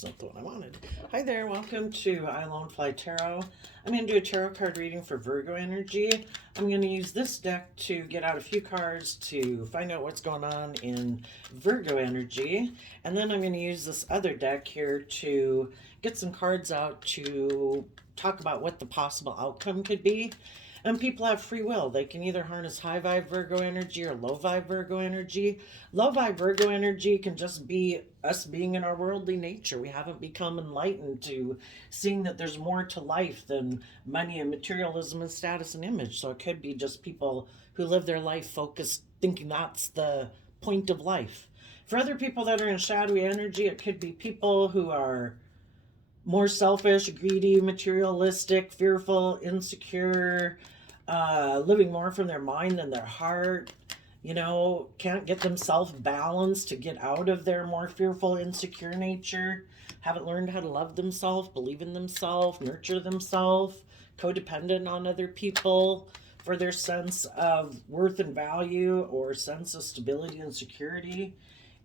That's not the one I wanted. Hi there, welcome to I Alone Fly Tarot. I'm going to do a tarot card reading for Virgo energy. I'm going to use this deck to get out a few cards to find out what's going on in Virgo energy. And then I'm going to use this other deck here to get some cards out to talk about what the possible outcome could be. And people have free will. They can either harness high vibe Virgo energy or low vibe Virgo energy. Low vibe Virgo energy can just be us being in our worldly nature. We haven't become enlightened to seeing that there's more to life than money and materialism and status and image. So it could be just people who live their life focused, thinking that's the point of life. For other people that are in shadowy energy, it could be people who are more selfish, greedy, materialistic, fearful, insecure, living more from their mind than their heart, can't get themselves balanced to get out of their more fearful, insecure nature, haven't learned how to love themselves, believe in themselves, nurture themselves, codependent on other people for their sense of worth and value or sense of stability and security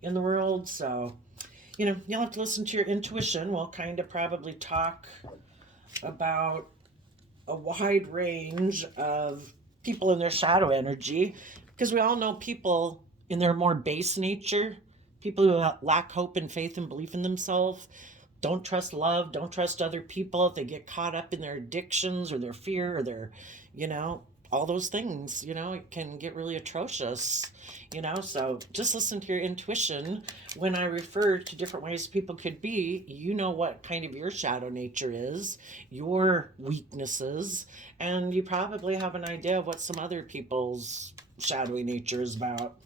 in the world. So you'll have to listen to your intuition. We'll kind of probably talk about a wide range of people in their shadow energy, because we all know people in their more base nature, people who lack hope and faith and belief in themselves, don't trust love, don't trust other people. If they get caught up in their addictions or their fear or their, all those things, it can get really atrocious, so just listen to your intuition. When I refer to different ways people could be, what kind of your shadow nature is, your weaknesses, and you probably have an idea of what some other people's shadowy nature is about.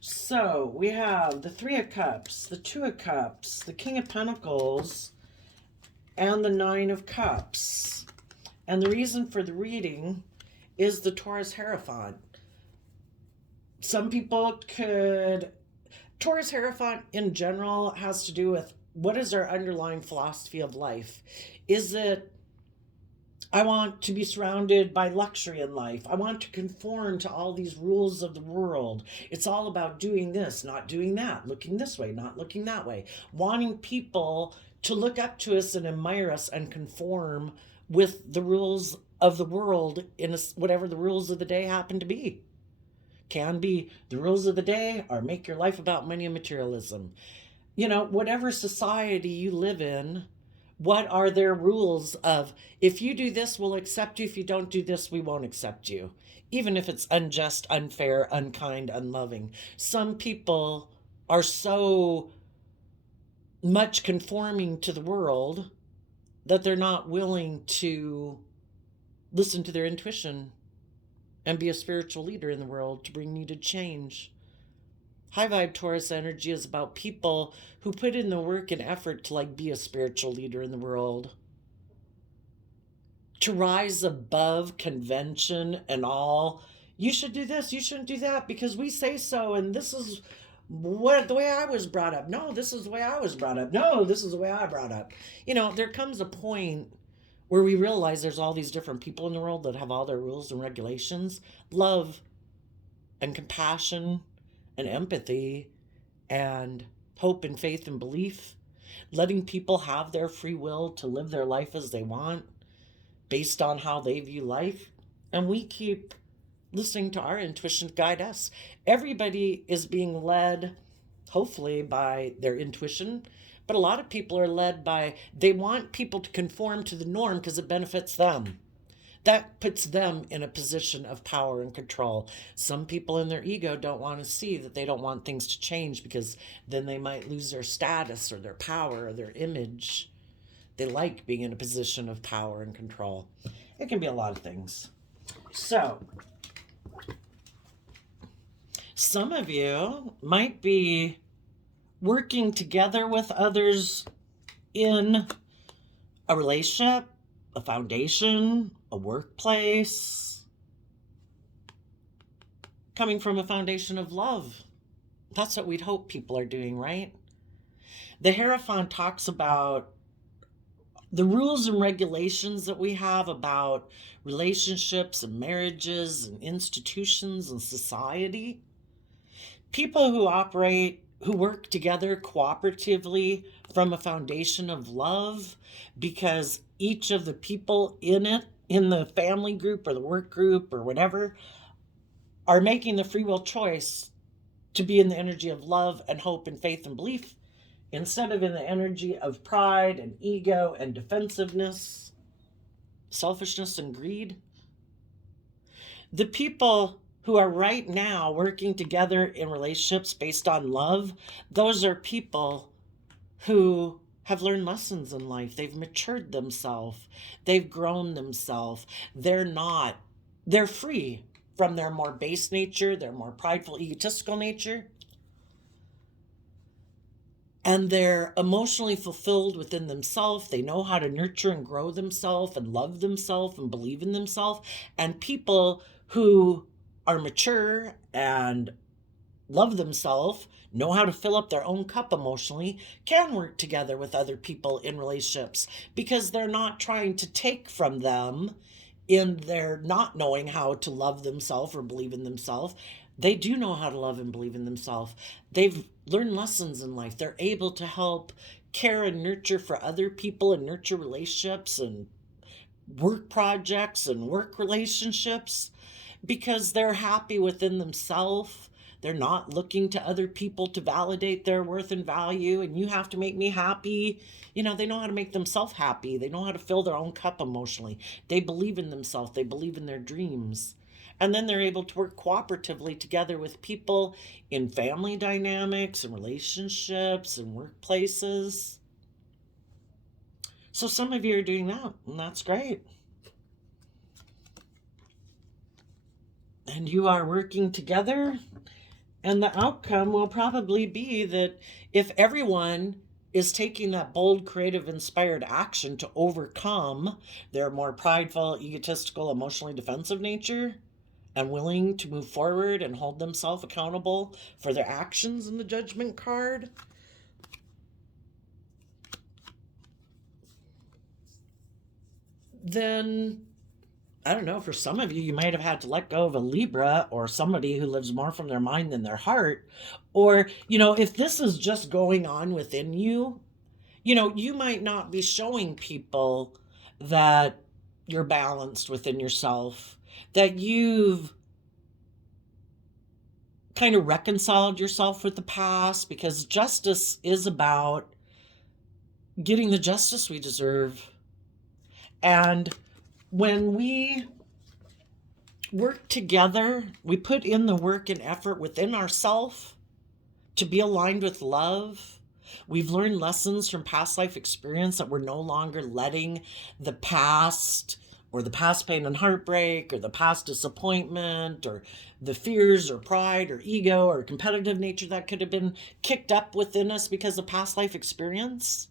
So we have the Three of Cups, the Two of Cups, the King of Pentacles, and the Nine of Cups. And the reason for the reading is the Taurus Hierophant. Some people could... Taurus Hierophant in general has to do with what is our underlying philosophy of life. Is it, I want to be surrounded by luxury in life. I want to conform to all these rules of the world. It's all about doing this, not doing that, looking this way, not looking that way. Wanting people to look up to us and admire us and conform with the rules of the world in whatever the rules of the day happen to be. Can be the rules of the day or make your life about money and materialism. Whatever society you live in, what are their rules of, if you do this, we'll accept you. If you don't do this, we won't accept you. Even if it's unjust, unfair, unkind, unloving. Some people are so much conforming to the world that they're not willing to listen to their intuition and be a spiritual leader in the world to bring needed change. High vibe Taurus energy is about people who put in the work and effort to be a spiritual leader in the world, to rise above convention and all. You should do this, you shouldn't do that because we say so, and this is the way I was brought up. No, this is the way I was brought up. No, this is the way I brought up. There comes a point where we realize there's all these different people in the world that have all their rules and regulations. Love and compassion and empathy and hope and faith and belief, letting people have their free will to live their life as they want based on how they view life. And we keep listening to our intuition to guide us. Everybody is being led, hopefully, by their intuition. But a lot of people are led by, they want people to conform to the norm because it benefits them. That puts them in a position of power and control. Some people in their ego don't want to see that they don't want things to change because then they might lose their status or their power or their image. They like being in a position of power and control. It can be a lot of things. So, some of you might be working together with others in a relationship, a foundation, a workplace, coming from a foundation of love. That's what we'd hope people are doing, right? The Hierophant talks about the rules and regulations that we have about relationships and marriages and institutions and society. People who operate who work together cooperatively from a foundation of love, because each of the people in it, in the family group or the work group or whatever, are making the free will choice to be in the energy of love and hope and faith and belief instead of in the energy of pride and ego and defensiveness, selfishness and greed. The people who are right now working together in relationships based on love, those are people who have learned lessons in life. They've matured themselves. They've grown themselves. They're free from their more base nature, their more prideful, egotistical nature. And they're emotionally fulfilled within themselves. They know how to nurture and grow themselves and love themselves and believe in themselves. And people who are mature and love themselves, know how to fill up their own cup emotionally, can work together with other people in relationships because they're not trying to take from them in their not knowing how to love themselves or believe in themselves. They do know how to love and believe in themselves. They've learned lessons in life. They're able to help care and nurture for other people and nurture relationships and work projects and work relationships because they're happy within themselves. They're not looking to other people to validate their worth and value, and you have to make me happy. They know how to make themselves happy. They know how to fill their own cup emotionally. They believe in themselves. They believe in their dreams. And then they're able to work cooperatively together with people in family dynamics and relationships and workplaces. So some of you are doing that, and that's great. And you are working together, and the outcome will probably be that if everyone is taking that bold, creative, inspired action to overcome their more prideful, egotistical, emotionally defensive nature, and willing to move forward and hold themselves accountable for their actions in the judgment card, then, I don't know, for some of you, you might have had to let go of a Libra or somebody who lives more from their mind than their heart. Or, if this is just going on within you, you might not be showing people that you're balanced within yourself, that you've kind of reconciled yourself with the past, because justice is about getting the justice we deserve. And when we work together, we put in the work and effort within ourselves to be aligned with love. We've learned lessons from past life experience that we're no longer letting the past or the past pain and heartbreak or the past disappointment or the fears or pride or ego or competitive nature that could have been kicked up within us because of past life experience.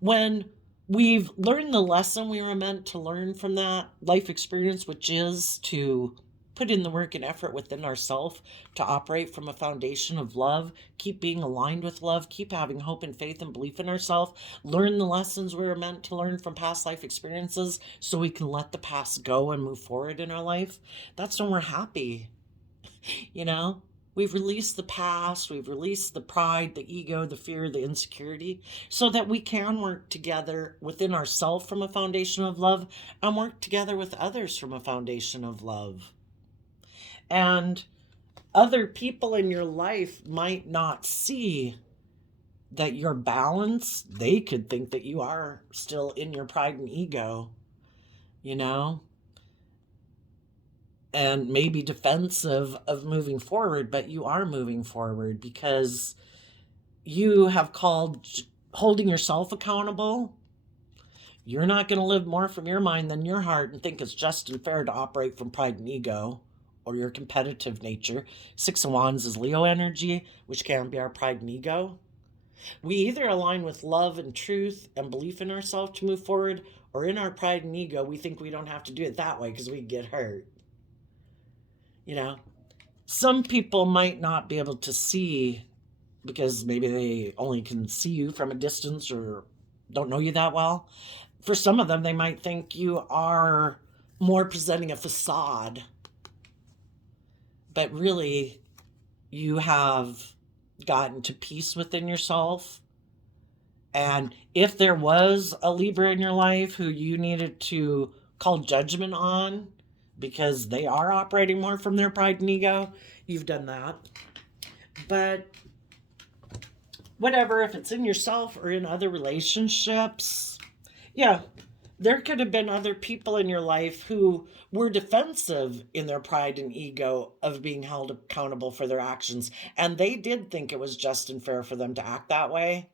When we've learned the lesson we were meant to learn from that life experience, which is to put in the work and effort within ourselves to operate from a foundation of love, keep being aligned with love, keep having hope and faith and belief in ourselves, learn the lessons we were meant to learn from past life experiences so we can let the past go and move forward in our life. That's when we're happy. We've released the past, we've released the pride, the ego, the fear, the insecurity, so that we can work together within ourselves from a foundation of love and work together with others from a foundation of love. And other people in your life might not see that you're balanced. They could think that you are still in your pride and ego, and maybe defensive of moving forward, but you are moving forward because you have called holding yourself accountable. You're not going to live more from your mind than your heart and think it's just and fair to operate from pride and ego or your competitive nature. 6 of Wands is Leo energy, which can be our pride and ego. We either align with love and truth and belief in ourselves to move forward, or in our pride and ego, we think we don't have to do it that way because we get hurt. Some people might not be able to see because maybe they only can see you from a distance or don't know you that well. For some of them, they might think you are more presenting a facade, but really you have gotten to peace within yourself. And if there was a Libra in your life who you needed to call judgment on because they are operating more from their pride and ego, you've done that. But whatever, if it's in yourself or in other relationships, yeah, there could have been other people in your life who were defensive in their pride and ego of being held accountable for their actions. And they did think it was just and fair for them to act that way.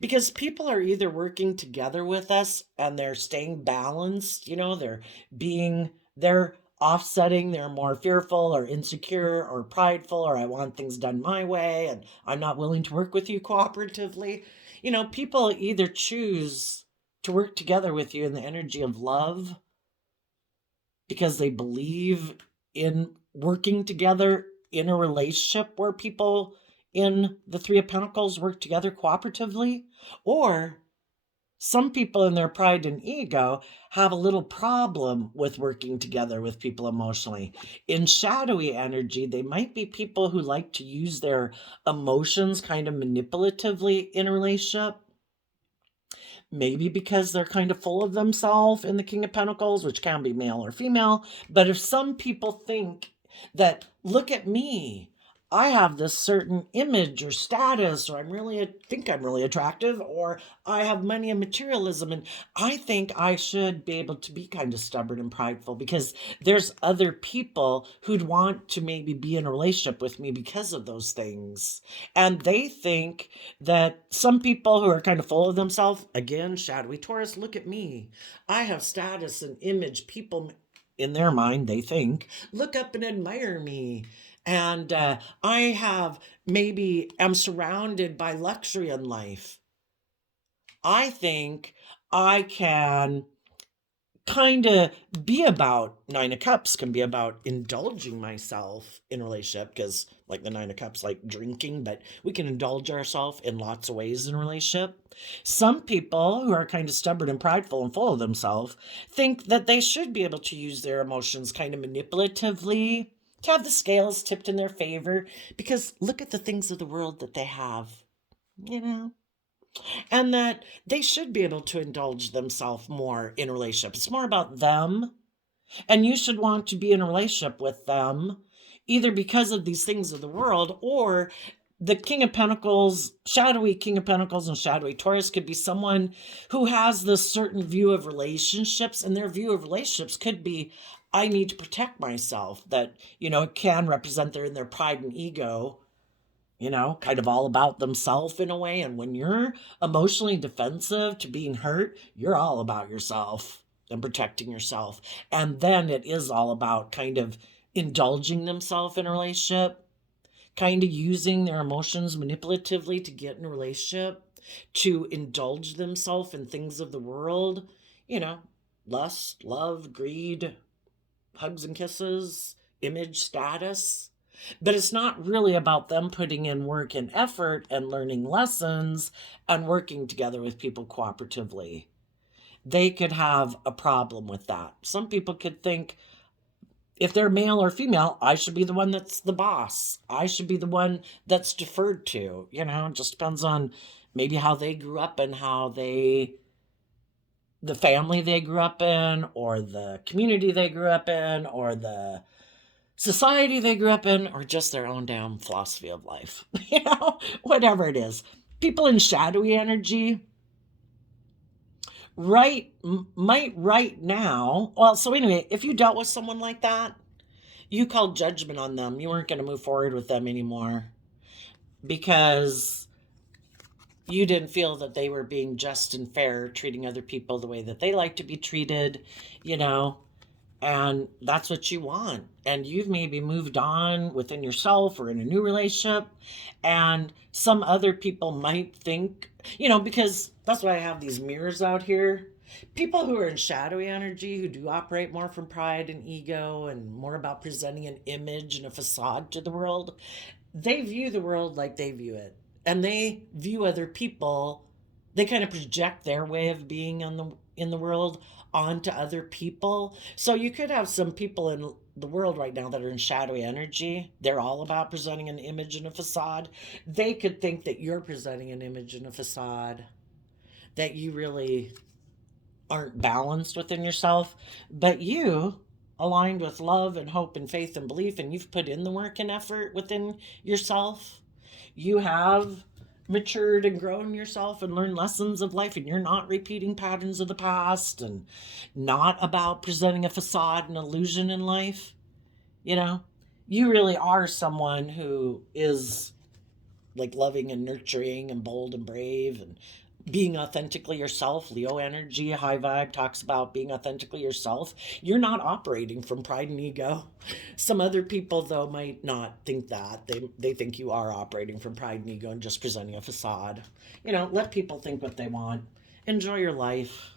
Because people are either working together with us and they're staying balanced, they're offsetting, they're more fearful or insecure or prideful, or I want things done my way and I'm not willing to work with you cooperatively. People either choose to work together with you in the energy of love because they believe in working together in a relationship where people in the Three of Pentacles work together cooperatively, or some people in their pride and ego have a little problem with working together with people emotionally. In shadowy energy, they might be people who like to use their emotions kind of manipulatively in a relationship. Maybe because they're kind of full of themselves in the King of Pentacles, which can be male or female. But if some people think that, look at me, I have this certain image or status, or think I'm really attractive, or I have money and materialism, and I think I should be able to be kind of stubborn and prideful because there's other people who'd want to maybe be in a relationship with me because of those things. And they think that some people who are kind of full of themselves, again, shadowy Taurus, look at me. I have status and image. People in their mind, they think, look up and admire me. And I am surrounded by luxury in life. I think I can kind of be about, Nine of Cups can be about indulging myself in a relationship, because like the Nine of Cups, like drinking, but we can indulge ourselves in lots of ways in a relationship. Some people who are kind of stubborn and prideful and full of themselves think that they should be able to use their emotions kind of manipulatively to have the scales tipped in their favor, because look at the things of the world that they have, and that they should be able to indulge themselves more in a relationship. It's more about them, and you should want to be in a relationship with them, either because of these things of the world, or the King of Pentacles, shadowy King of Pentacles and shadowy Taurus could be someone who has this certain view of relationships, and their view of relationships could be, I need to protect myself, that, it can represent they're in their pride and ego, kind of all about themselves in a way. And when you're emotionally defensive to being hurt, you're all about yourself and protecting yourself. And then it is all about kind of indulging themselves in a relationship, kind of using their emotions manipulatively to get in a relationship, to indulge themselves in things of the world, lust, love, greed, hugs and kisses, image, status. But it's not really about them putting in work and effort and learning lessons and working together with people cooperatively. They could have a problem with that. Some people could think, if they're male or female, I should be the one that's the boss. I should be the one that's deferred to. It just depends on maybe how they grew up and the family they grew up in, or the community they grew up in, or the society they grew up in, or just their own damn philosophy of life. Whatever it is. People in shadowy energy might right now, so anyway, if you dealt with someone like that, you called judgment on them. You weren't going to move forward with them anymore because you didn't feel that they were being just and fair, treating other people the way that they like to be treated, and that's what you want. And you've maybe moved on within yourself or in a new relationship, and some other people might think, because that's why I have these mirrors out here. People who are in shadowy energy, who do operate more from pride and ego and more about presenting an image and a facade to the world, they view the world like they view it. And they view other people, they kind of project their way of being in the world onto other people. So you could have some people in the world right now that are in shadowy energy. They're all about presenting an image and a facade. They could think that you're presenting an image and a facade, that you really aren't balanced within yourself, but you aligned with love and hope and faith and belief, and you've put in the work and effort within yourself. You have matured and grown yourself and learned lessons of life, and you're not repeating patterns of the past and not about presenting a facade and illusion in life. You know, you really are someone who is like loving and nurturing and bold and brave and being authentically yourself. Leo energy, high vibe, talks about being authentically yourself. You're not operating from pride and ego. Some other people, though, might not think that. They think you are operating from pride and ego and just presenting a facade. You know, let people think what they want. Enjoy your life.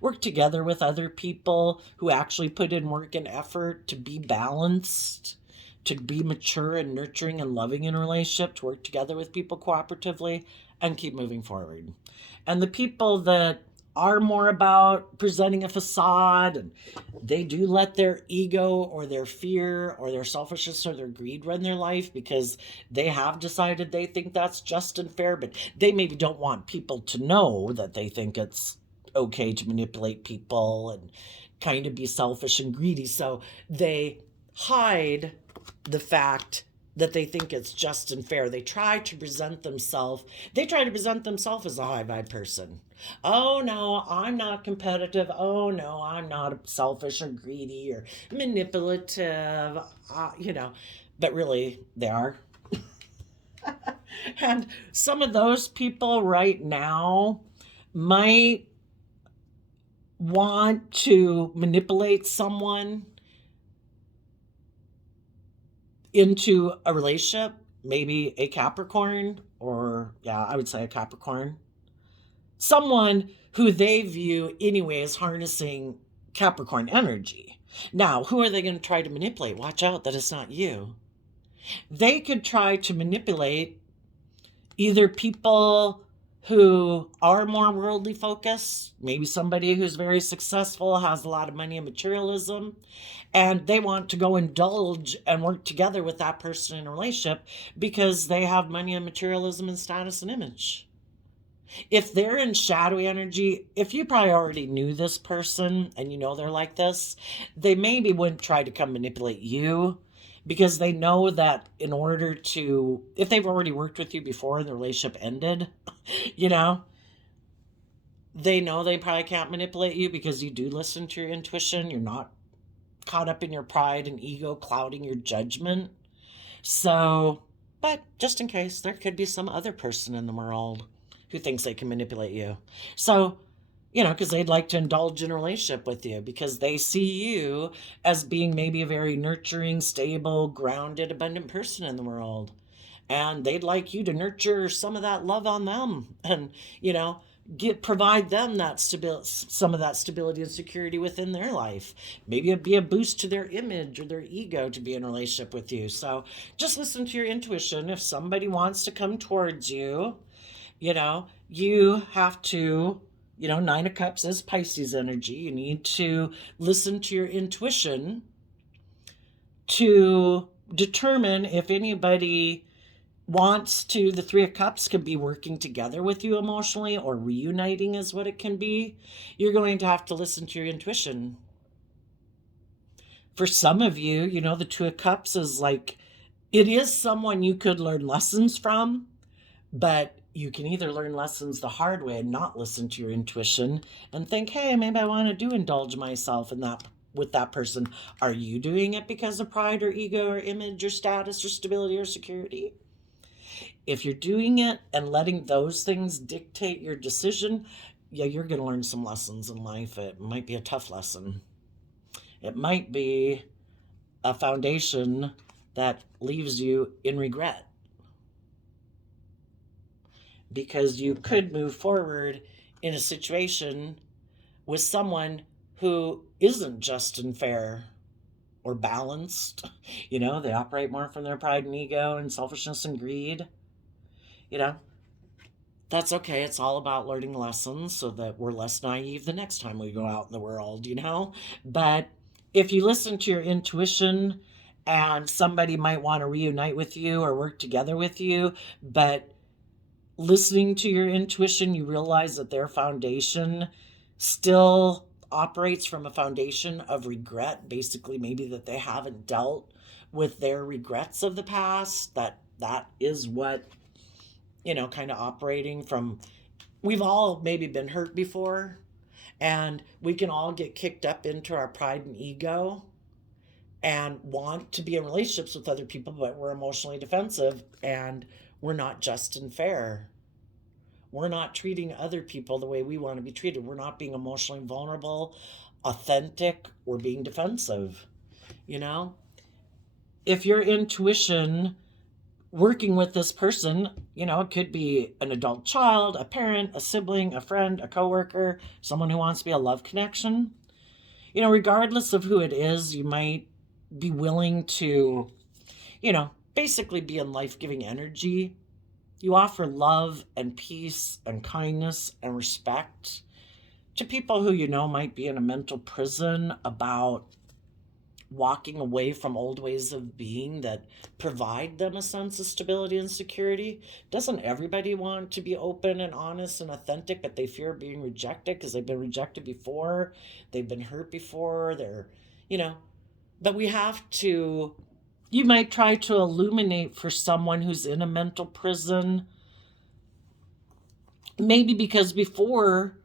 Work together with other people who actually put in work and effort to be balanced, to be mature and nurturing and loving in a relationship, to work together with people cooperatively and keep moving forward. And the people that are more about presenting a facade, and they do let their ego or their fear or their selfishness or their greed run their life because they have decided they think that's just and fair, but they maybe don't want people to know that they think it's okay to manipulate people and kind of be selfish and greedy. So they hide the fact that they think it's just and fair. They try to present themselves as a high vibe person. Oh no, I'm not competitive. Oh no, I'm not selfish or greedy or manipulative. But really they are. And some of those people right now might want to manipulate someone into a relationship, maybe a Capricorn, or I would say a Capricorn. Someone who they view anyway as harnessing Capricorn energy. Now, who are they going to try to manipulate? Watch out that it's not you. They could try to manipulate either people who are more worldly focused, maybe somebody who's very successful, has a lot of money and materialism, and they want to go indulge and work together with that person in a relationship because they have money and materialism and status and image. If they're in shadowy energy, if you probably already knew this person and you know they're like this, they maybe wouldn't try to come manipulate you because they know that in order to, if they've already worked with you before and the relationship ended, they know they probably can't manipulate you because you do listen to your intuition. You're not caught up in your pride and ego clouding your judgment. So, but just in case, there could be some other person in the world who thinks they can manipulate you. So, because they'd like to indulge in a relationship with you because they see you as being maybe a very nurturing, stable, grounded, abundant person in the world. And they'd like you to nurture some of that love on them and, provide them that some of that stability and security within their life. Maybe it'd be a boost to their image or their ego to be in a relationship with you. So just listen to your intuition. If somebody wants to come towards you, you have to, Nine of Cups is Pisces energy. You need to listen to your intuition to determine if anybody wants to. The Three of Cups could be working together with you emotionally or reuniting is what it can be. You're going to have to listen to your intuition. For some of you, the Two of Cups is like, it is someone you could learn lessons from, but you can either learn lessons the hard way and not listen to your intuition and think, hey, maybe I want to indulge myself in that with that person. Are you doing it because of pride or ego or image or status or stability or security? If you're doing it and letting those things dictate your decision, you're going to learn some lessons in life. It might be a tough lesson. It might be a foundation that leaves you in regret, because you could move forward in a situation with someone who isn't just and fair or balanced. They operate more from their pride and ego and selfishness and greed. That's okay. It's all about learning lessons so that we're less naive the next time we go out in the world, you know? But if you listen to your intuition, and somebody might want to reunite with you or work together with you, but listening to your intuition, you realize that their foundation still operates from a foundation of regret, basically maybe that they haven't dealt with their regrets of the past, that is what, kind of operating from, we've all maybe been hurt before, and we can all get kicked up into our pride and ego and want to be in relationships with other people, but we're emotionally defensive and we're not just and fair. We're not treating other people the way we want to be treated. We're not being emotionally vulnerable, authentic, or being defensive. You know, if your intuition working with this person, it could be an adult child, a parent, a sibling, a friend, a coworker, someone who wants to be a love connection. Regardless of who it is, you might be willing to, basically be in life-giving energy. You offer love and peace and kindness and respect to people who might be in a mental prison about walking away from old ways of being that provide them a sense of stability and security. Doesn't everybody want to be open and honest and authentic, but they fear being rejected because they've been rejected before, they've been hurt before, but we have to, you might try to illuminate for someone who's in a mental prison, maybe because before,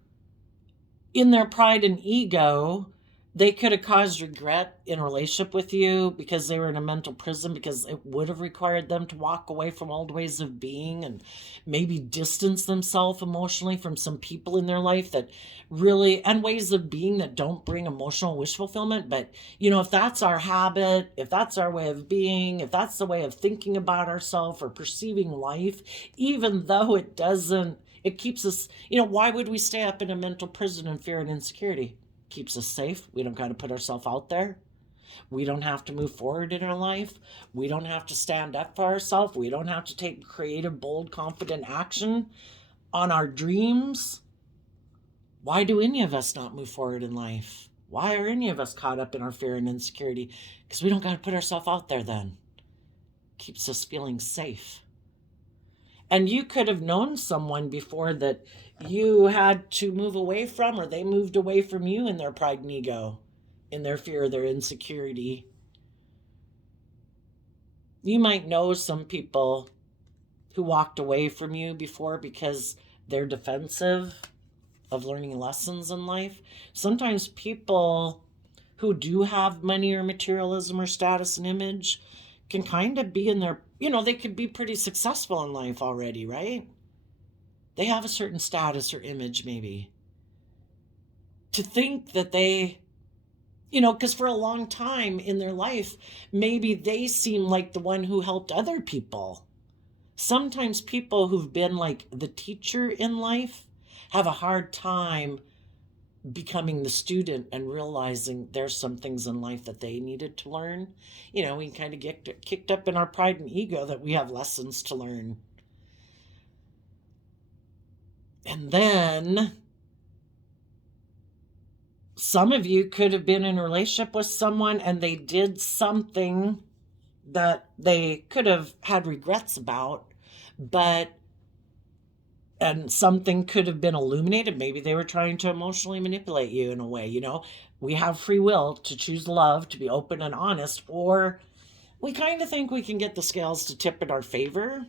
in their pride and ego, they could have caused regret in a relationship with you because they were in a mental prison, because it would have required them to walk away from old ways of being and maybe distance themselves emotionally from some people in their life that really, and ways of being that don't bring emotional wish fulfillment. But, if that's our habit, if that's our way of being, if that's the way of thinking about ourselves or perceiving life, even though it doesn't, it keeps us, why would we stay up in a mental prison in fear and insecurity? Keeps us safe. We don't got to put ourselves out there. We don't have to move forward in our life. We don't have to stand up for ourselves. We don't have to take creative, bold, confident action on our dreams. Why do any of us not move forward in life? Why are any of us caught up in our fear and insecurity? Because we don't got to put ourselves out there then. Keeps us feeling safe. And you could have known someone before that you had to move away from, or they moved away from you in their pride and ego, in their fear, their insecurity. You might know some people who walked away from you before because they're defensive of learning lessons in life. Sometimes people who do have money or materialism or status and image can kind of be in their, they could be pretty successful in life already, right? They have a certain status or image maybe. To think that they, because for a long time in their life, maybe they seem like the one who helped other people. Sometimes people who've been like the teacher in life have a hard time becoming the student and realizing there's some things in life that they needed to learn. We can kind of get kicked up in our pride and ego that we have lessons to learn. And then some of you could have been in a relationship with someone and they did something that they could have had regrets about, and something could have been illuminated. Maybe they were trying to emotionally manipulate you in a way. We have free will to choose love, to be open and honest, or we kind of think we can get the scales to tip in our favor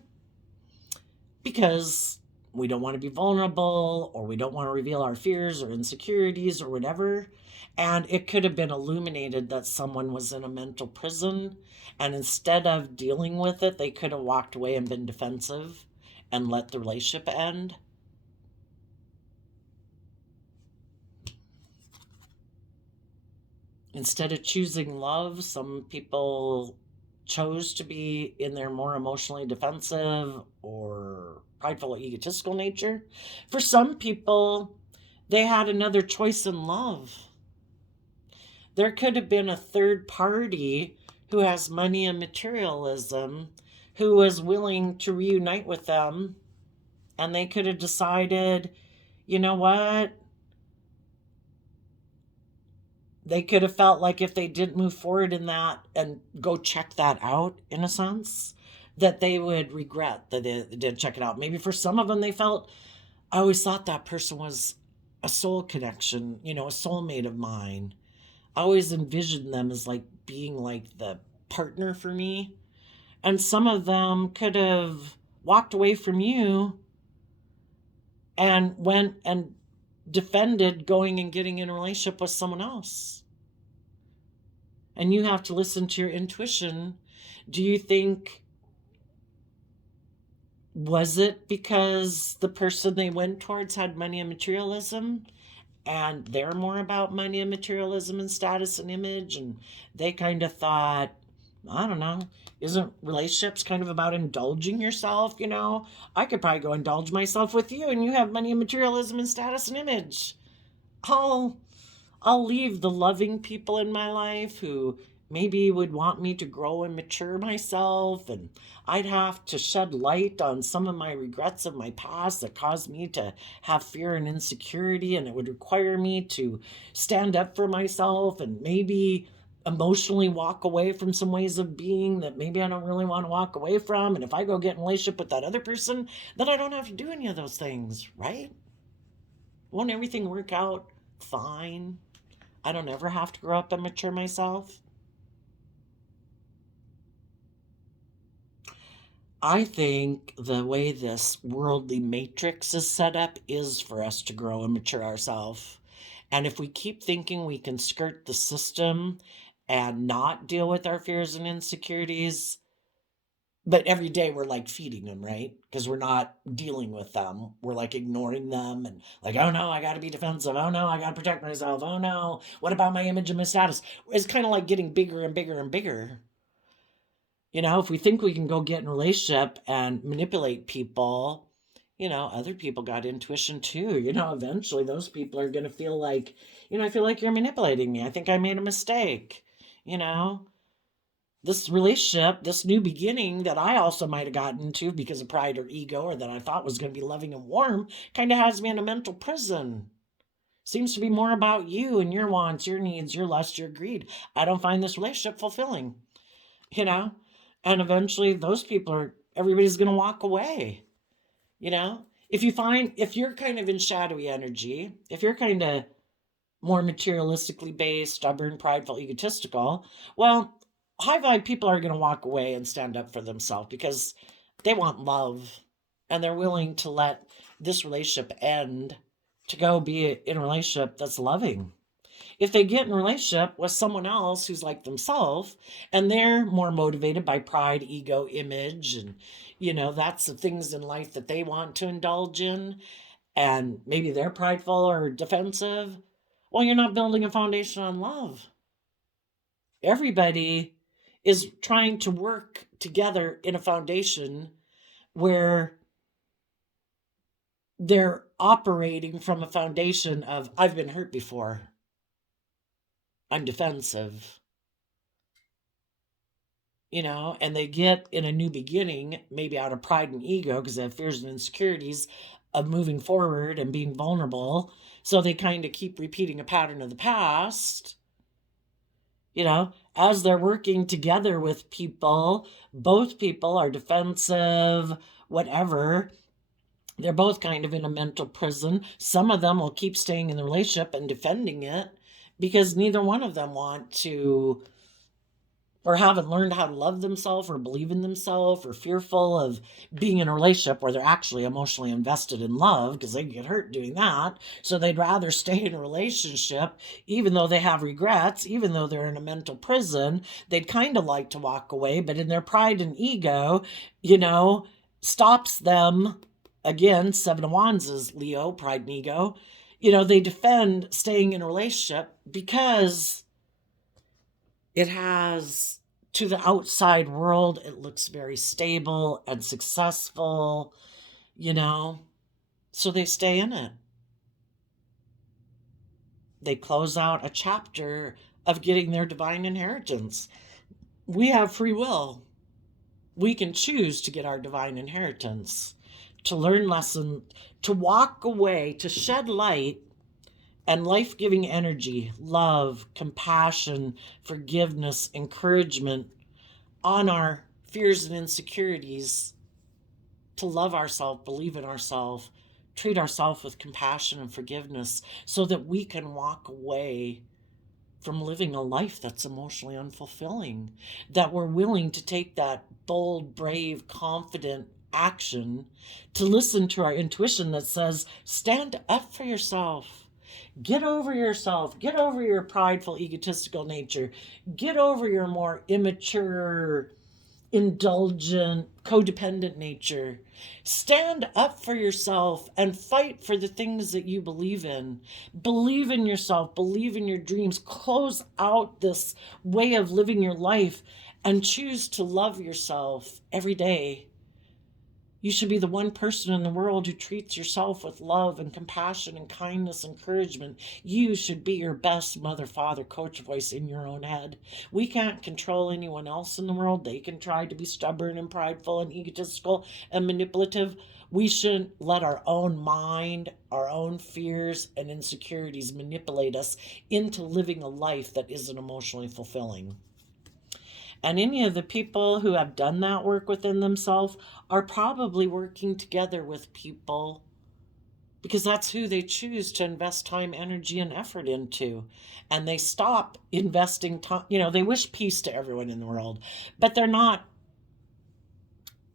because we don't want to be vulnerable, or we don't want to reveal our fears or insecurities or whatever. And it could have been illuminated that someone was in a mental prison, and instead of dealing with it, they could have walked away and been defensive and let the relationship end. Instead of choosing love, some people chose to be in their more emotionally defensive or prideful or egotistical nature. For some people, they had another choice in love. There could have been a third party who has money and materialism who was willing to reunite with them And they could have decided, you know what? They could have felt like if they didn't move forward in that and go check that out, in a sense, that they would regret that they didn't check it out. Maybe for some of them, they felt, I always thought that person was a soul connection, a soulmate of mine. I always envisioned them as like being like the partner for me. And some of them could have walked away from you and went and defended going and getting in a relationship with someone else. And you have to listen to your intuition. Do you think, was it because the person they went towards had money and materialism, and they're more about money and materialism and status and image, and they kind of thought, I don't know, isn't relationships kind of about indulging yourself? I could probably go indulge myself with you, and you have money and materialism and status and image. I'll leave the loving people in my life who maybe would want me to grow and mature myself, and I'd have to shed light on some of my regrets of my past that caused me to have fear and insecurity, and it would require me to stand up for myself and maybe emotionally walk away from some ways of being that maybe I don't really want to walk away from. And if I go get in a relationship with that other person, then I don't have to do any of those things, right? Won't everything work out fine? I don't ever have to grow up and mature myself. I think the way this worldly matrix is set up is for us to grow and mature ourselves. And if we keep thinking we can skirt the system and not deal with our fears and insecurities, but every day we're like feeding them, right? Because we're not dealing with them. We're like ignoring them and like, oh no, I got to be defensive. Oh no, I got to protect myself. Oh no, what about my image and my status? It's kind of like getting bigger and bigger and bigger. If we think we can go get in a relationship and manipulate people, other people got intuition too. Eventually those people are going to feel like, I feel like you're manipulating me. I think I made a mistake. This relationship, this new beginning that I also might have gotten into because of pride or ego, or that I thought was going to be loving and warm, kind of has me in a mental prison. Seems to be more about you and your wants, your needs, your lust, your greed. I don't find this relationship fulfilling, and eventually those people everybody's going to walk away. If you're kind of in shadowy energy, if you're kind of more materialistically based, stubborn, prideful, egotistical, well, high vibe people are going to walk away and stand up for themselves because they want love, and they're willing to let this relationship end to go be in a relationship that's loving. If they get in a relationship with someone else who's like themselves, and they're more motivated by pride, ego, image, and that's the things in life that they want to indulge in, and maybe they're prideful or defensive, well, you're not building a foundation on love. Everybody is trying to work together in a foundation where they're operating from a foundation of, I've been hurt before, I'm defensive, and they get in a new beginning, maybe out of pride and ego, because they have fears and insecurities of moving forward and being vulnerable. So they kind of keep repeating a pattern of the past. As they're working together with people, both people are defensive, whatever. They're both kind of in a mental prison. Some of them will keep staying in the relationship and defending it because neither one of them want to, or haven't learned how to love themselves or believe in themselves, or fearful of being in a relationship where they're actually emotionally invested in love because they get hurt doing that. So they'd rather stay in a relationship even though they have regrets, even though they're in a mental prison. They'd kind of like to walk away, but in their pride and ego, stops them. Again, Seven of Wands is Leo, pride and ego. They defend staying in a relationship because it has, to the outside world, it looks very stable and successful, so they stay in it. They close out a chapter of getting their divine inheritance. We have free will. We can choose to get our divine inheritance. to learn lessons, to walk away, to shed light and life-giving energy, love, compassion, forgiveness, encouragement on our fears and insecurities, to love ourselves, believe in ourselves, treat ourselves with compassion and forgiveness so that we can walk away from living a life that's emotionally unfulfilling, that we're willing to take that bold, brave, confident action, to listen to our intuition that says, stand up for yourself. Get over yourself. Get over your prideful, egotistical nature. Get over your more immature, indulgent, codependent nature. Stand up for yourself and fight for the things that you believe in. Believe in yourself. Believe in your dreams. Close out this way of living your life and choose to love yourself every day. You should be the one person in the world who treats yourself with love and compassion and kindness and encouragement. You should be your best mother, father, coach voice in your own head. We can't control anyone else in the world. They can try to be stubborn and prideful and egotistical and manipulative. We shouldn't let our own mind, our own fears and insecurities manipulate us into living a life that isn't emotionally fulfilling. And any of the people who have done that work within themselves are probably working together with people because that's who they choose to invest time, energy, and effort into. And they stop investing time. They wish peace to everyone in the world, but they're not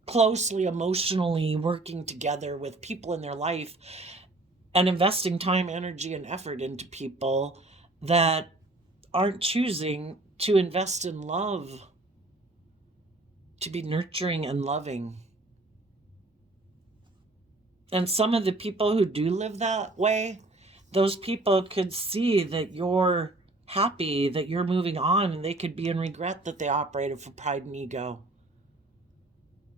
closely emotionally working together with people in their life and investing time, energy, and effort into people that aren't choosing to invest in love, to be nurturing and loving. And some of the people who do live that way, those people could see that you're happy, that you're moving on, and they could be in regret that they operated for pride and ego.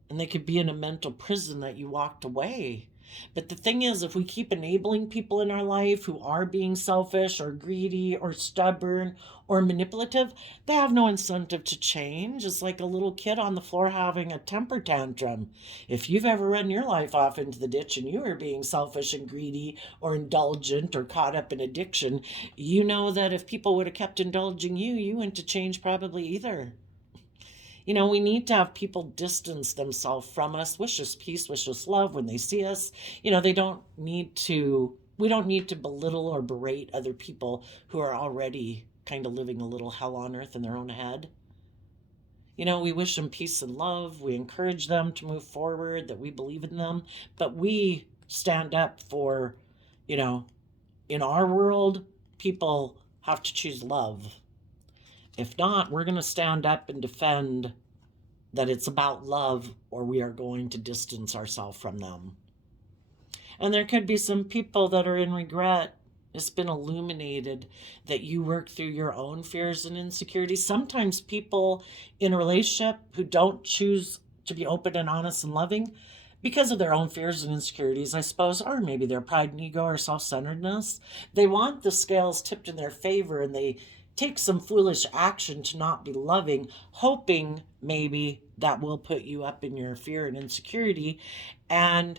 And they could be in a mental prison that you walked away. But the thing is, if we keep enabling people in our life who are being selfish or greedy or stubborn or manipulative, they have no incentive to change. It's like a little kid on the floor having a temper tantrum. If you've ever run your life off into the ditch and you were being selfish and greedy or indulgent or caught up in addiction, you know that if people would have kept indulging you, you wouldn't have changed probably either. We need to have people distance themselves from us, wish us peace, wish us love when they see us. We don't need to belittle or berate other people who are already kind of living a little hell on earth in their own head. We wish them peace and love. We encourage them to move forward, that we believe in them. But we stand up for, in our world, people have to choose love. If not, we're going to stand up and defend that it's about love, or we are going to distance ourselves from them. And there could be some people that are in regret. It's been illuminated that you work through your own fears and insecurities. Sometimes people in a relationship who don't choose to be open and honest and loving because of their own fears and insecurities, I suppose, or maybe their pride and ego or self-centeredness, they want the scales tipped in their favor and they take some foolish action to not be loving, hoping maybe that will put you up in your fear and insecurity and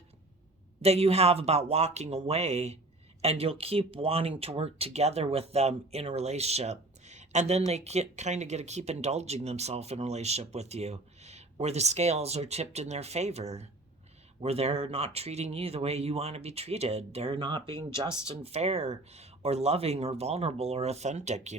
that you have about walking away, and you'll keep wanting to work together with them in a relationship. And then they kind of get to keep indulging themselves in a relationship with you where the scales are tipped in their favor, where they're not treating you the way you want to be treated. They're not being just and fair or loving or vulnerable or authentic,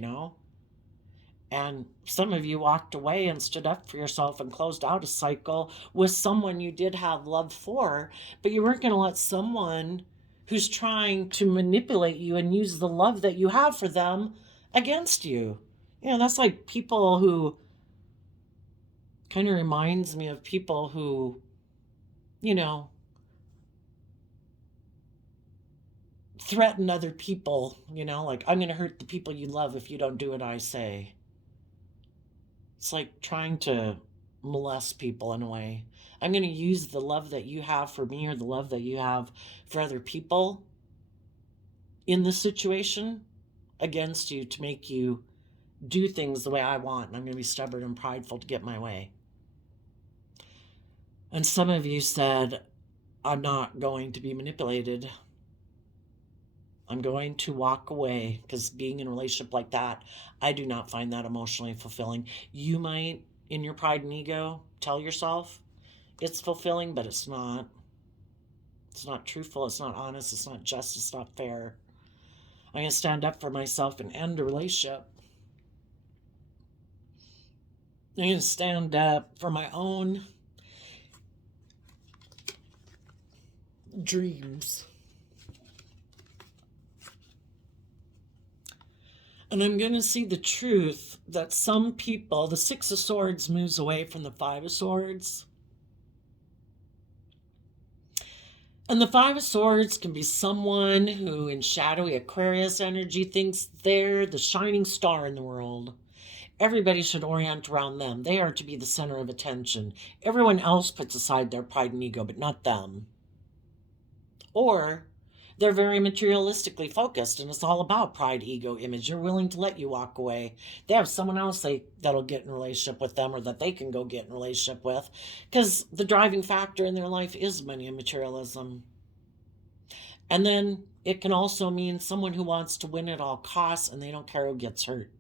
And some of you walked away and stood up for yourself and closed out a cycle with someone you did have love for, but you weren't going to let someone who's trying to manipulate you and use the love that you have for them against you. That's like people who kind of reminds me of people who, threaten other people, like, I'm going to hurt the people you love if you don't do what I say. It's like trying to molest people in a way. I'm going to use the love that you have for me or the love that you have for other people in this situation against you to make you do things the way I want. And I'm going to be stubborn and prideful to get my way. And some of you said, I'm not going to be manipulated. I'm going to walk away, because being in a relationship like that, I do not find that emotionally fulfilling. You might, in your pride and ego, tell yourself it's fulfilling, but it's not. It's not truthful. It's not honest. It's not just. It's not fair. I'm going to stand up for myself and end a relationship. I'm going to stand up for my own dreams. And I'm going to see the truth that some people, the Six of Swords moves away from the Five of Swords. And the Five of Swords can be someone who, in shadowy Aquarius energy, thinks they're the shining star in the world. Everybody should orient around them. They are to be the center of attention. Everyone else puts aside their pride and ego, but not them. Or they're very materialistically focused, and it's all about pride, ego, image. You're willing to let you walk away. They have someone else that'll get in a relationship with them, or that they can go get in a relationship with, because the driving factor in their life is money and materialism. And then it can also mean someone who wants to win at all costs, and they don't care who gets hurt.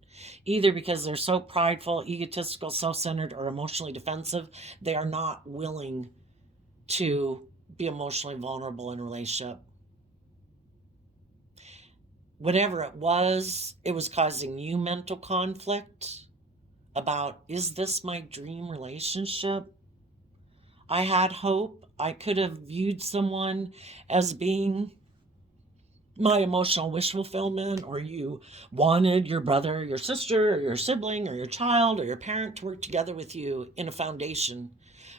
Either because they're so prideful, egotistical, self-centered, or emotionally defensive, they are not willing to be emotionally vulnerable in a relationship. Whatever it was causing you mental conflict about, is this my dream relationship? I had hope. I could have viewed someone as being my emotional wish fulfillment, or you wanted your brother, your sister, or your sibling, or your child, or your parent to work together with you in a foundation,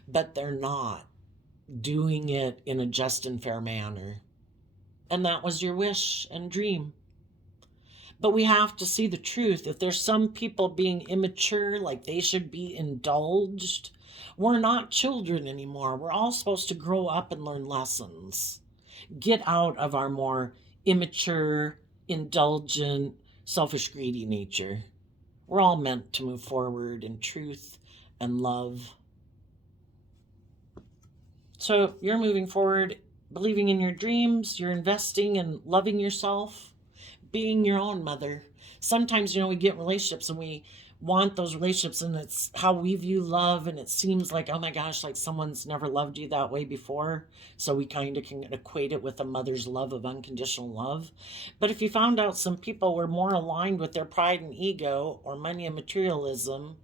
but they're not doing it in a just and fair manner. And that was your wish and dream. But we have to see the truth. If there's some people being immature, like they should be indulged, we're not children anymore. We're all supposed to grow up and learn lessons. Get out of our more immature, indulgent, selfish, greedy nature. We're all meant to move forward in truth and love. So you're moving forward, believing in your dreams, you're investing in loving yourself, being your own mother. Sometimes, we get in relationships and we want those relationships, and it's how we view love, and it seems like, oh my gosh, like someone's never loved you that way before, so we kind of can equate it with a mother's love of unconditional love. But if you found out some people were more aligned with their pride and ego, or money and materialism,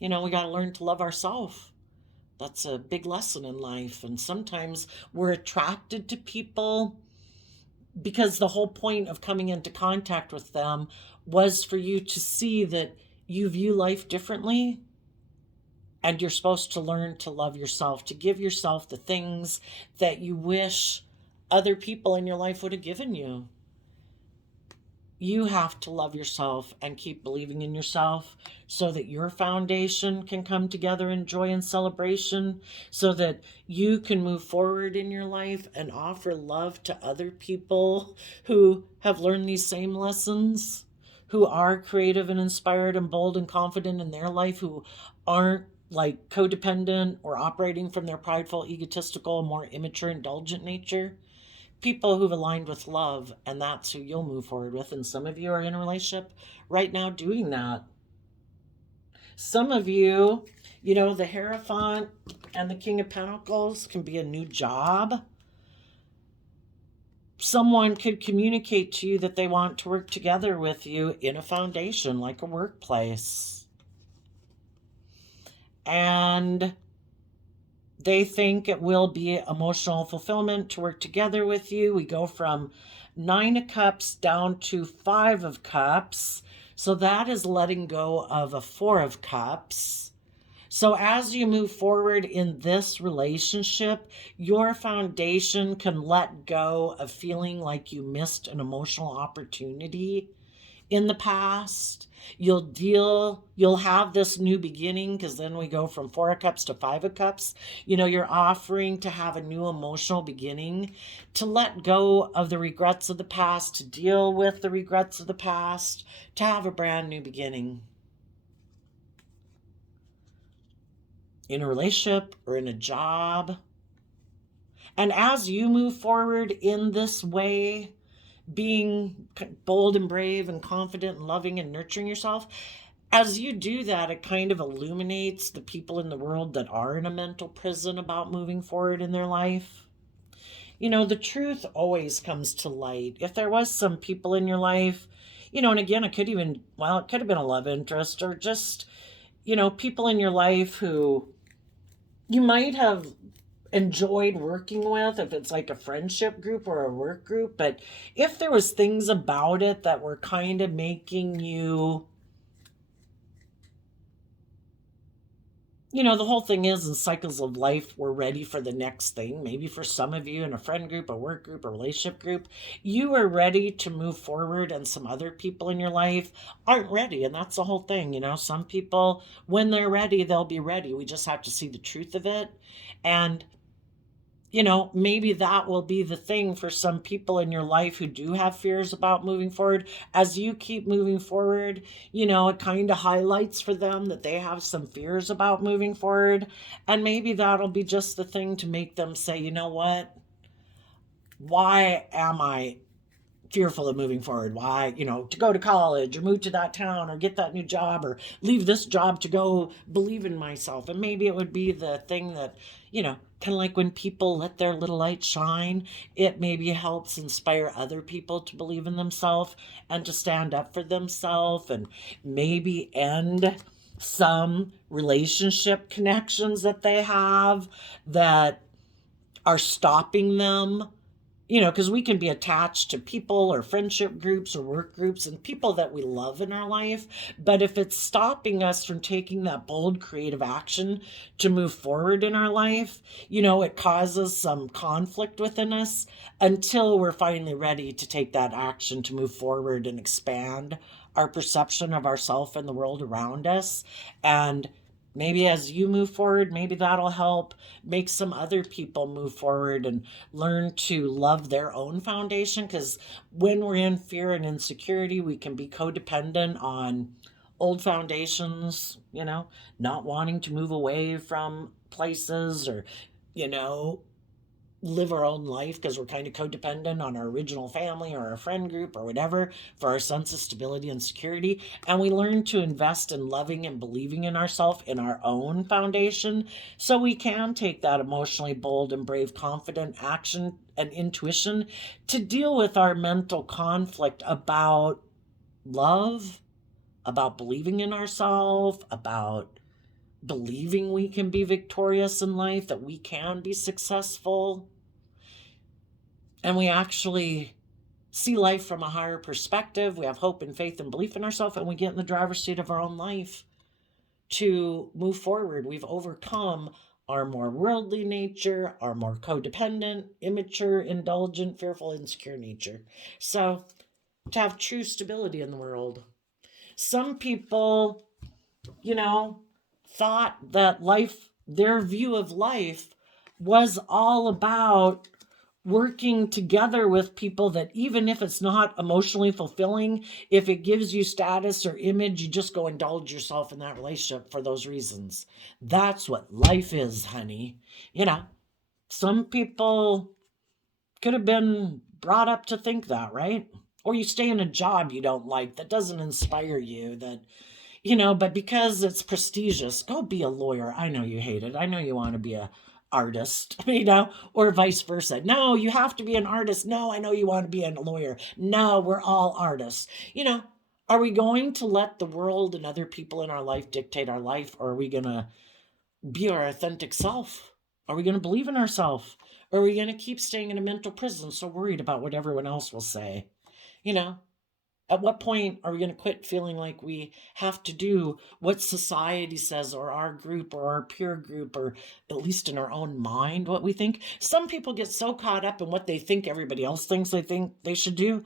we got to learn to love ourselves. That's a big lesson in life. And sometimes we're attracted to people because the whole point of coming into contact with them was for you to see that you view life differently, and you're supposed to learn to love yourself, to give yourself the things that you wish other people in your life would have given you. You have to love yourself and keep believing in yourself so that your foundation can come together in joy and celebration, so that you can move forward in your life and offer love to other people who have learned these same lessons, who are creative and inspired and bold and confident in their life, who aren't like codependent or operating from their prideful, egotistical, more immature, indulgent nature. People who've aligned with love, and that's who you'll move forward with. And some of you are in a relationship right now doing that. Some of you, the Hierophant and the King of Pentacles can be a new job. Someone could communicate to you that they want to work together with you in a foundation, like a workplace. And they think it will be emotional fulfillment to work together with you. We go from 9 of Cups down to 5 of Cups. So that is letting go of a 4 of Cups. So as you move forward in this relationship, your foundation can let go of feeling like you missed an emotional opportunity in the past. You'll have this new beginning, because then we go from 4 of Cups to 5 of Cups. You're offering to have a new emotional beginning, to let go of the regrets of the past, to deal with the regrets of the past, to have a brand new beginning. In a relationship or in a job, And as you move forward in this way, being bold and brave and confident and loving and nurturing yourself, as you do that, it kind of illuminates the people in the world that are in a mental prison about moving forward in their life. You know, the truth always comes to light. If there was some people in your life, you know, and again, it could even, well, it could have been a love interest or just, you know, people in your life who you might have enjoyed working with, if it's like a friendship group or a work group, but if there was things about it that were kind of making you, you know, the whole thing is in cycles of life, we're ready for the next thing. Maybe for some of you in a friend group, a work group, a relationship group, you are ready to move forward, and some other people in your life aren't ready. And that's the whole thing. You know, some people, when they're ready, they'll be ready. We just have to see the truth of it. And you know, maybe that will be the thing for some people in your life who do have fears about moving forward. As you keep moving forward, you know, it kind of highlights for them that they have some fears about moving forward. And maybe that'll be just the thing to make them say, you know what? Why am I fearful of moving forward? Why, you know, to go to college or move to that town or get that new job or leave this job to go believe in myself? And maybe it would be the thing that, you know, kind of like when people let their little light shine, it maybe helps inspire other people to believe in themselves and to stand up for themselves, and maybe end some relationship connections that they have that are stopping them, you know, because we can be attached to people or friendship groups or work groups and people that we love in our life. But if it's stopping us from taking that bold, creative action to move forward in our life, you know, it causes some conflict within us until we're finally ready to take that action to move forward and expand our perception of ourselves and the world around us. And maybe as you move forward, maybe that'll help make some other people move forward and learn to love their own foundation. Because when we're in fear and insecurity, we can be codependent on old foundations, you know, not wanting to move away from places or, you know, live our own life because we're kind of codependent on our original family or our friend group or whatever for our sense of stability and security. And we learn to invest in loving and believing in ourselves, in our own foundation, so we can take that emotionally bold and brave, confident action and intuition to deal with our mental conflict about love, about believing in ourselves, about believing we can be victorious in life, that we can be successful. And we actually see life from a higher perspective. We have hope and faith and belief in ourselves, and we get in the driver's seat of our own life to move forward. We've overcome our more worldly nature, our more codependent, immature, indulgent, fearful, insecure nature. So, to have true stability in the world. Some people, you know, thought that life, their view of life, was all about working together with people that even if it's not emotionally fulfilling, if it gives you status or image, you just go indulge yourself in that relationship for those reasons. That's what life is, honey. You know, some people could have been brought up to think that, right? Or you stay in a job you don't like that doesn't inspire you, that, you know, but because it's prestigious, go be a lawyer. I know you hate it. I know you want to be a artist, you know, or vice versa. No, you have to be an artist. No, I know you want to be a lawyer. No, we're all artists. You know, are we going to let the world and other people in our life dictate our life, or are we going to be our authentic self? Are we going to believe in ourselves? Or are we going to keep staying in a mental prison so worried about what everyone else will say? You know, at what point are we going to quit feeling like we have to do what society says, or our group or our peer group, or at least in our own mind what we think? Some people get so caught up in what they think everybody else thinks they should do.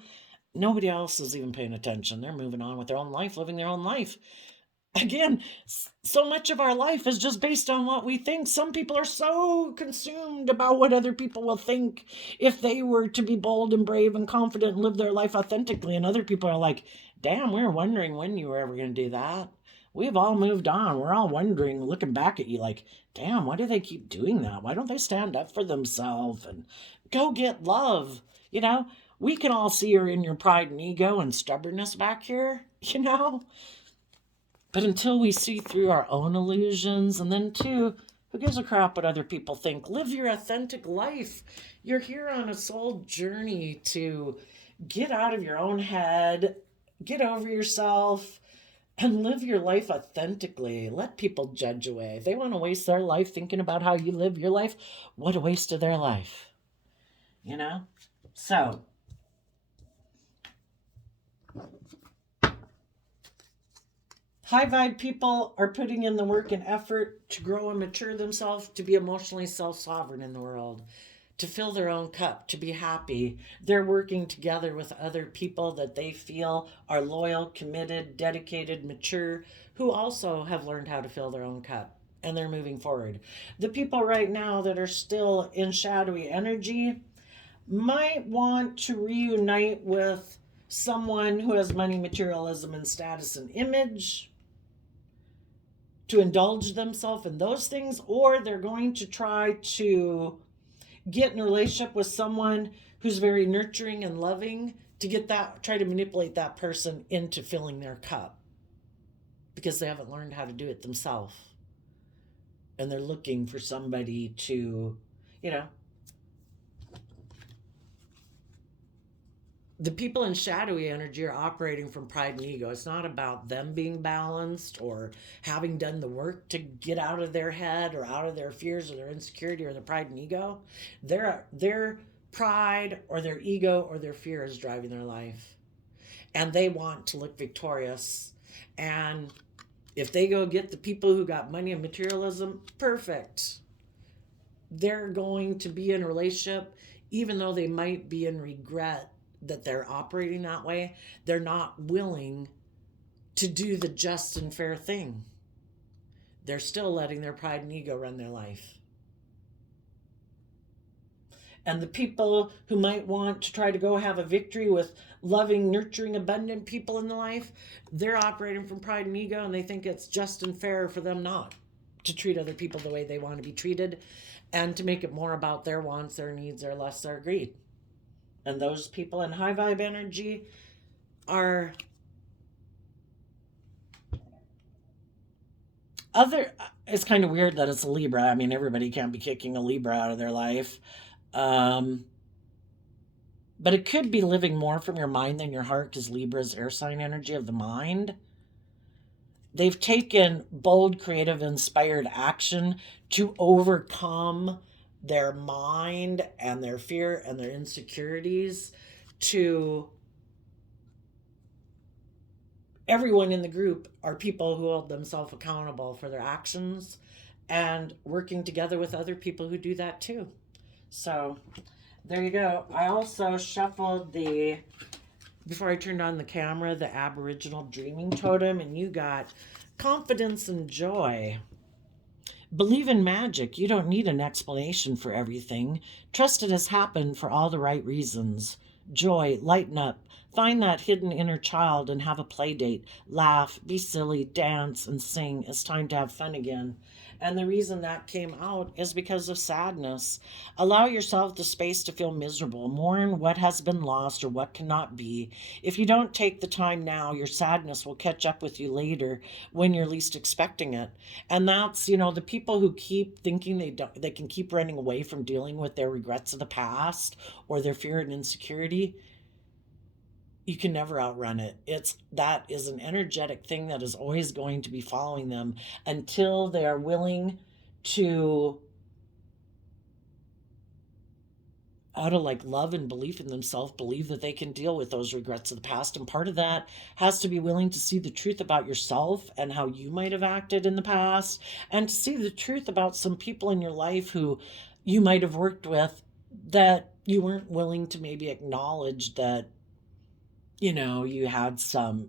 Nobody else is even paying attention. They're moving on with their own life, living their own life. Again, so much of our life is just based on what we think. Some people are so consumed about what other people will think if they were to be bold and brave and confident and live their life authentically. And other people are like, damn, we were wondering when you were ever going to do that. we've all moved on. We're all wondering, looking back at you like, damn, why do they keep doing that? Why don't they stand up for themselves and go get love? You know, we can all see her in your pride and ego and stubbornness back here, you know? But until we see through our own illusions, and then too, who gives a crap what other people think? Live your authentic life. You're here on a soul journey to get out of your own head, get over yourself, and live your life authentically. Let people judge away. If they want to waste their life thinking about how you live your life, what a waste of their life. You know? So, high vibe people are putting in the work and effort to grow and mature themselves, to be emotionally self sovereign in the world, to fill their own cup, to be happy. They're working together with other people that they feel are loyal, committed, dedicated, mature, who also have learned how to fill their own cup, and they're moving forward. The people right now that are still in shadowy energy might want to reunite with someone who has money, materialism, and status and image, to indulge themselves in those things, or they're going to try to get in a relationship with someone who's very nurturing and loving, to get that, try to manipulate that person into filling their cup, because they haven't learned how to do it themselves, and they're looking for somebody to, you know, the people in shadowy energy are operating from pride and ego. It's not about them being balanced or having done the work to get out of their head or out of their fears or their insecurity or their pride and ego. Their pride or their ego or their fear is driving their life. And they want to look victorious. And if they go get the people who got money and materialism, perfect. They're going to be in a relationship, even though they might be in regret that they're operating that way. They're not willing to do the just and fair thing. They're still letting their pride and ego run their life. And the people who might want to try to go have a victory with loving, nurturing, abundant people in the life, they're operating from pride and ego, and they think it's just and fair for them not to treat other people the way they want to be treated, and to make it more about their wants, their needs, their lusts, their greed. And those people in high vibe energy are other. It's kind of weird that it's a Libra. I mean, everybody can't be kicking a Libra out of their life. But it could be living more from your mind than your heart, because Libra's air sign energy of the mind. They've taken bold, creative, inspired action to overcome their mind and their fear and their insecurities. To everyone in the group are people who hold themselves accountable for their actions, and working together with other people who do that too. So there you go. I also shuffled before I turned on the camera, the Aboriginal Dreaming Totem, and you got confidence and joy. Believe in magic. You don't need an explanation for everything. Trust it has happened for all the right reasons. Joy, lighten up. Find that hidden inner child and have a play date. Laugh, be silly, dance, and sing. It's time to have fun again. And the reason that came out is because of sadness. Allow yourself the space to feel miserable. Mourn what has been lost or what cannot be. If you don't take the time now, your sadness will catch up with you later when you're least expecting it. And that's, the people who keep thinking they can keep running away from dealing with their regrets of the past or their fear and insecurity. You can never outrun it. That is an energetic thing that is always going to be following them until they are willing to, out of love and belief in themselves, believe that they can deal with those regrets of the past. And part of that has to be willing to see the truth about yourself and how you might have acted in the past, and to see the truth about some people in your life who you might have worked with that you weren't willing to maybe acknowledge that you had some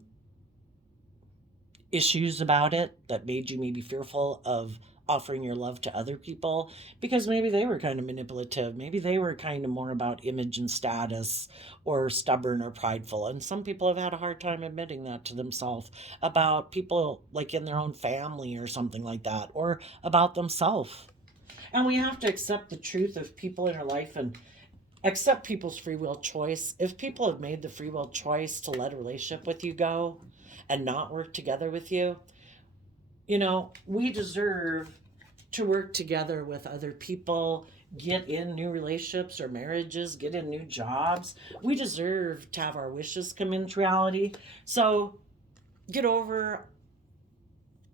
issues about it that made you maybe fearful of offering your love to other people because maybe they were kind of manipulative. Maybe they were kind of more about image and status or stubborn or prideful. And some people have had a hard time admitting that to themselves about people like in their own family or something like that, or about themselves. And we have to accept the truth of people in our life and accept people's free will choice. If people have made the free will choice to let a relationship with you go and not work together with you, we deserve to work together with other people, get in new relationships or marriages, get in new jobs. We deserve to have our wishes come into reality. So get over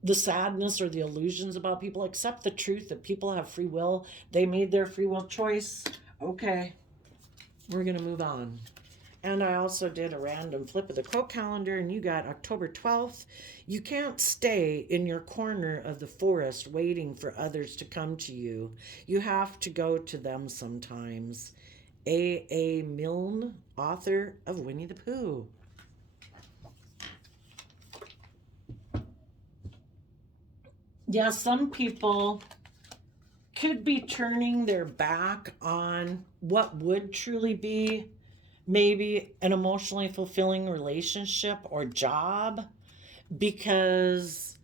the sadness or the illusions about people. Accept the truth that people have free will. They made their free will choice. Okay, we're going to move on. And I also did a random flip of the quote calendar, and you got October 12th. You can't stay in your corner of the forest waiting for others to come to you. You have to go to them sometimes. A. Milne, author of Winnie the Pooh. Yeah, some people could be turning their back on what would truly be maybe an emotionally fulfilling relationship or job because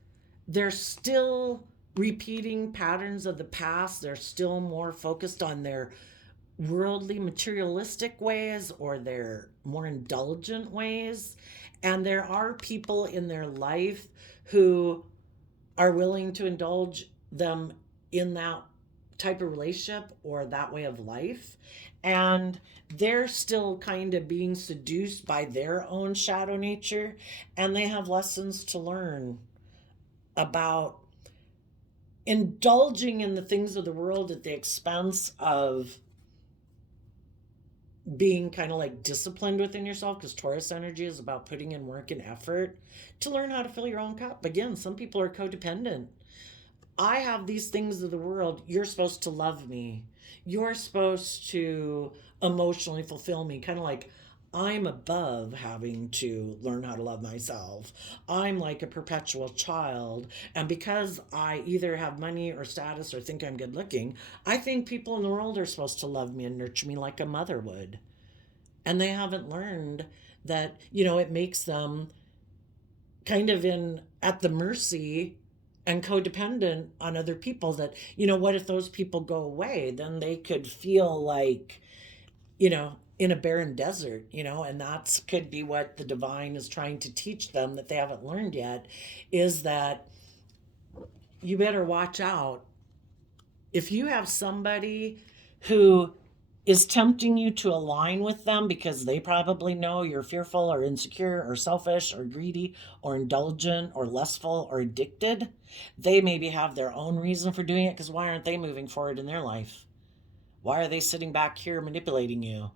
they're still repeating patterns of the past. They're still more focused on their worldly, materialistic ways or their more indulgent ways. And there are people in their life who are willing to indulge them in that type of relationship or that way of life. And they're still kind of being seduced by their own shadow nature, and they have lessons to learn about indulging in the things of the world at the expense of being kind of like disciplined within yourself, because Taurus energy is about putting in work and effort to learn how to fill your own cup. Again, some people are codependent. I have these things of the world. You're supposed to love me. You're supposed to emotionally fulfill me. Kind of like I'm above having to learn how to love myself. I'm like a perpetual child. And because I either have money or status or think I'm good looking, I think people in the world are supposed to love me and nurture me like a mother would. And they haven't learned that, it makes them kind of at the mercy and codependent on other people. That, what if those people go away? Then they could feel like, in a barren desert, and that's could be what the divine is trying to teach them that they haven't learned yet, is that you better watch out. If you have somebody who is tempting you to align with them because they probably know you're fearful or insecure or selfish or greedy or indulgent or lustful or addicted, they maybe have their own reason for doing it, because why aren't they moving forward in their life? Why are they sitting back here manipulating you?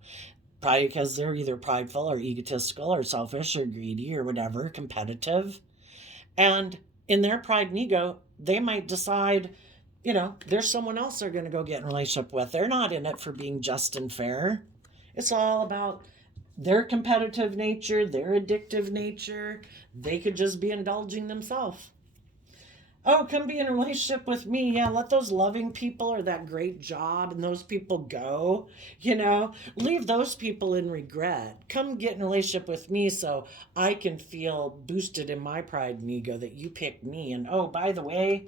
Probably because they're either prideful or egotistical or selfish or greedy or whatever, competitive. And in their pride and ego, they might decide, there's someone else they're going to go get in a relationship with. They're not in it for being just and fair. It's all about their competitive nature, their addictive nature. They could just be indulging themselves. Oh, come be in a relationship with me. Yeah, let those loving people or that great job and those people go. Leave those people in regret. Come get in a relationship with me so I can feel boosted in my pride and ego that you picked me. And oh, by the way,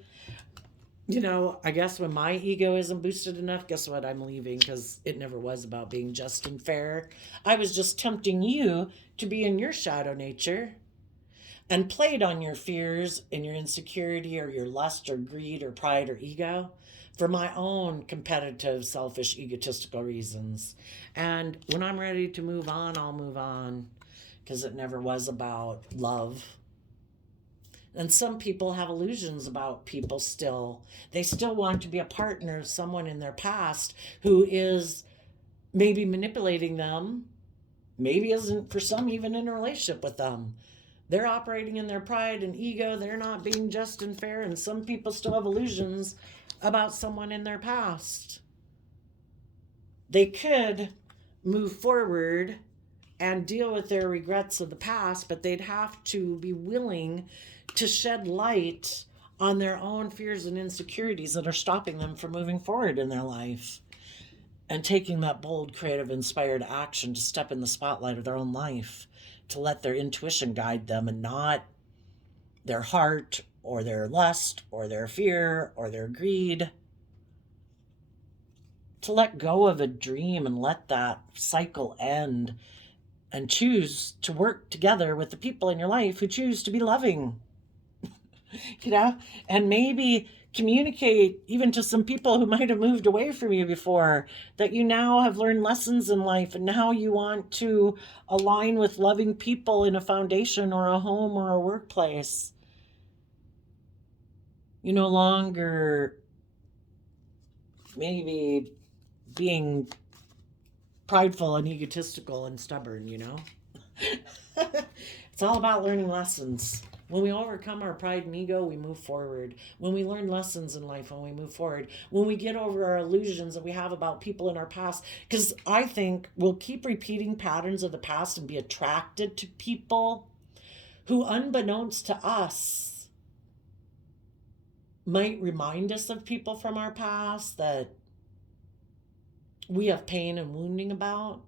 I guess when my ego isn't boosted enough, guess what? I'm leaving, because it never was about being just and fair. I was just tempting you to be in your shadow nature and played on your fears and your insecurity or your lust or greed or pride or ego for my own competitive, selfish, egotistical reasons. And when I'm ready to move on, I'll move on, because it never was about love. And some people have illusions about people still. They still want to be a partner of someone in their past who is maybe manipulating them, maybe isn't, for some, even in a relationship with them. They're operating in their pride and ego. They're not being just and fair. And some people still have illusions about someone in their past. They could move forward and deal with their regrets of the past, but they'd have to be willing to shed light on their own fears and insecurities that are stopping them from moving forward in their life and taking that bold, creative, inspired action to step in the spotlight of their own life, to let their intuition guide them and not their heart or their lust or their fear or their greed. To let go of a dream and let that cycle end and choose to work together with the people in your life who choose to be loving, and maybe communicate even to some people who might have moved away from you before, that you now have learned lessons in life and now you want to align with loving people in a foundation or a home or a workplace. You no longer maybe being prideful and egotistical and stubborn, It's all about learning lessons. When we overcome our pride and ego, we move forward. When we learn lessons in life, when we move forward, when we get over our illusions that we have about people in our past, because I think we'll keep repeating patterns of the past and be attracted to people who, unbeknownst to us, might remind us of people from our past that we have pain and wounding about.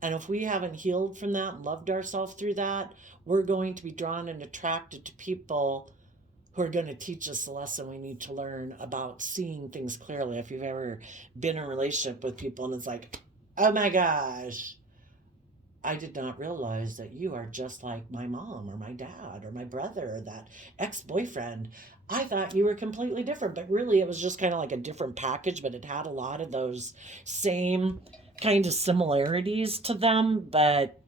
And if we haven't healed from that and loved ourselves through that, we're going to be drawn and attracted to people who are going to teach us the lesson we need to learn about seeing things clearly. If you've ever been in a relationship with people and it's like, oh my gosh, I did not realize that you are just like my mom or my dad or my brother or that ex-boyfriend. I thought you were completely different, but really it was just kind of like a different package, but it had a lot of those same kind of similarities to them, but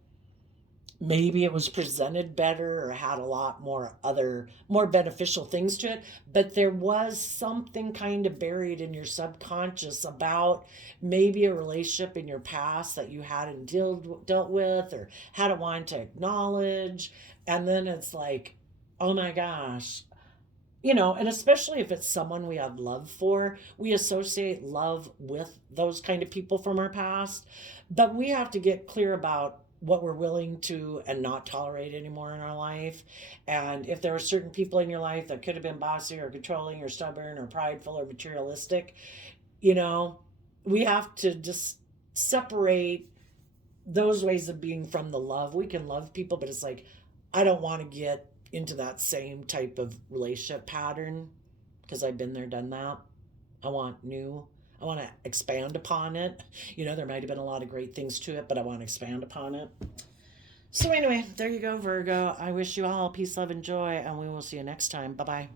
maybe it was presented better or had a lot more beneficial things to it. But there was something kind of buried in your subconscious about maybe a relationship in your past that you hadn't dealt with or hadn't wanted to acknowledge. And then it's like, oh my gosh, and especially if it's someone we have love for, we associate love with those kind of people from our past. But we have to get clear about what we're willing to and not tolerate anymore in our life. And if there are certain people in your life that could have been bossy or controlling or stubborn or prideful or materialistic, we have to just separate those ways of being from the love. We can love people, but it's like, I don't want to get into that same type of relationship pattern because I've been there, done that. I want to expand upon it. There might have been a lot of great things to it, but I want to expand upon it. So anyway, there you go, Virgo. I wish you all peace, love, and joy, and we will see you next time. Bye-bye.